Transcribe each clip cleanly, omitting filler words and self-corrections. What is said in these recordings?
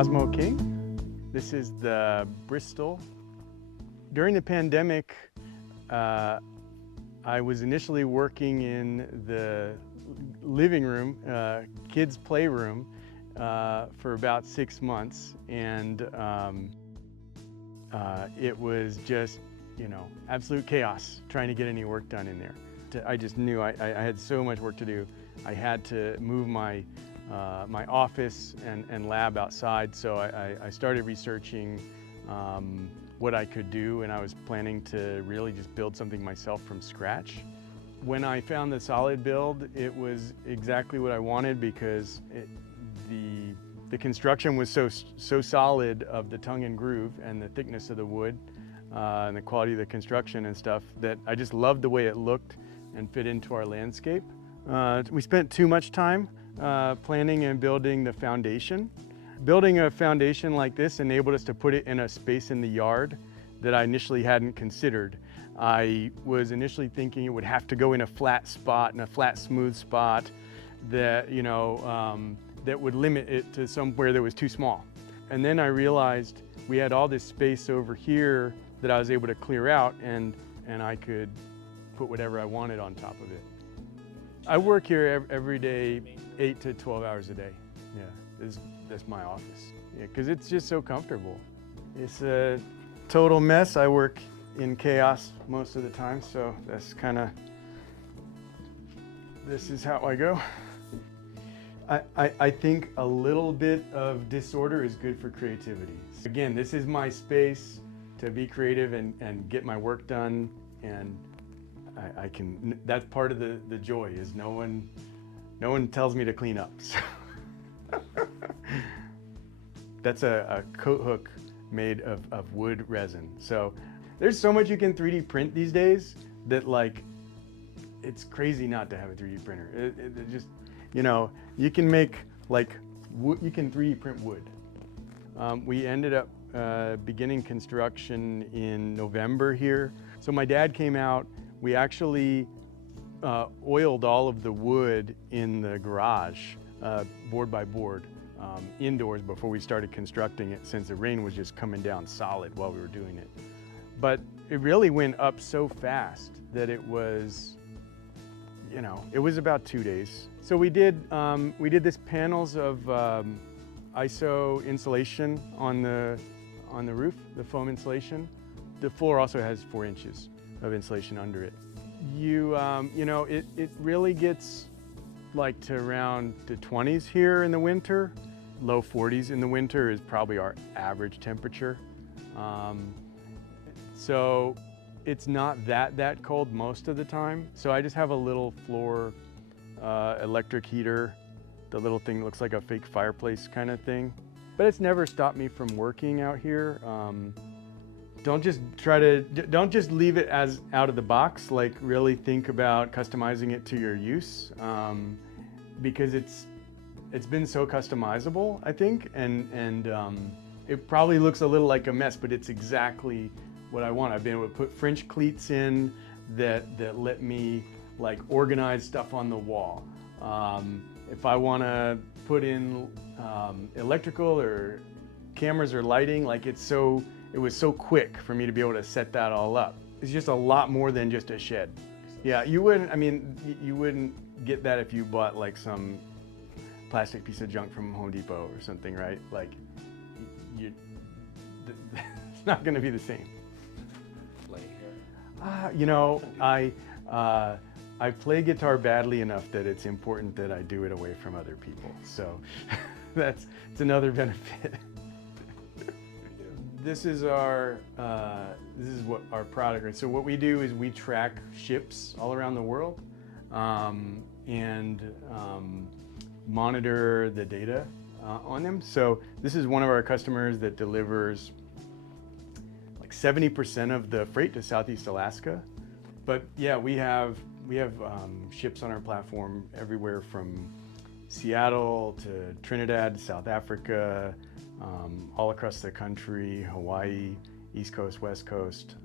Cosmo King. This is the Bristol. During the pandemic, I was initially working in the living room, kids' playroom, for about 6 months, and it was just, absolute chaos trying to get any work done in there. I just knew I had so much work to do. I had to move my my office and lab outside, so I started researching what I could do, and I was planning to really just build something myself from scratch. When I found the solid build, it was exactly what I wanted because the construction was so solid of the tongue and groove and the thickness of the wood and the quality of the construction and stuff that I just loved the way it looked and fit into our landscape. We spent too much time planning and building the foundation. Building a foundation like this enabled us to put it in a space in the yard that I initially hadn't considered. I was initially thinking it would have to go in a flat spot, in a flat, smooth spot that, that would limit it to somewhere that was too small. And then I realized we had all this space over here that I was able to clear out, and I could put whatever I wanted on top of it. I work here every day, 8 to 12 hours a day. Yeah, that's my office. Yeah, because it's just so comfortable. It's a total mess. I work in chaos most of the time, so that's this is how I go. I think a little bit of disorder is good for creativity. Again, this is my space to be creative and get my work done, and I can, that's part of the joy, is no one tells me to clean up. So. That's a coat hook made of wood resin. So there's so much you can 3D print these days that, like, it's crazy not to have a 3D printer. It just, you can make, like, you can 3D print wood. We ended up beginning construction in November here. So my dad came out. We actually oiled all of the wood in the garage, board by board, indoors before we started constructing it, since the rain was just coming down solid while we were doing it. But it really went up so fast that it was, it was about 2 days. So we did this panels of ISO insulation on the roof, the foam insulation. The floor also has 4 inches of insulation under it. It really gets like to around the 20s here in the winter. Low 40s in the winter is probably our average temperature. So it's not that cold most of the time. So I just have a little floor electric heater, the little thing that looks like a fake fireplace kind of thing. But it's never stopped me from working out here. Don't just leave it as out of the box. Like, really think about customizing it to your use, because it's been so customizable, I think, and it probably looks a little like a mess, but it's exactly what I want. I've been able to put French cleats in that let me, like, organize stuff on the wall. If I want to put in electrical or cameras or lighting, like, it was so quick for me to be able to set that all up. It's just a lot more than just a shed. Yeah, you wouldn't get that if you bought, like, some plastic piece of junk from Home Depot or something, right? Like, it's not going to be the same. Play here. I play guitar badly enough that it's important that I do it away from other people. So it's another benefit. This is what our product is. So what we do is we track ships all around the world and monitor the data on them. So this is one of our customers that delivers like 70% of the freight to Southeast Alaska. But yeah, we have ships on our platform everywhere from Seattle to Trinidad, South Africa, all across the country, Hawaii, East Coast, West Coast.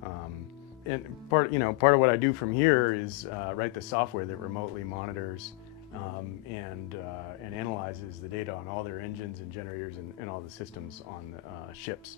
And part of what I do from here is write the software that remotely monitors and analyzes the data on all their engines and generators and all the systems on the ships.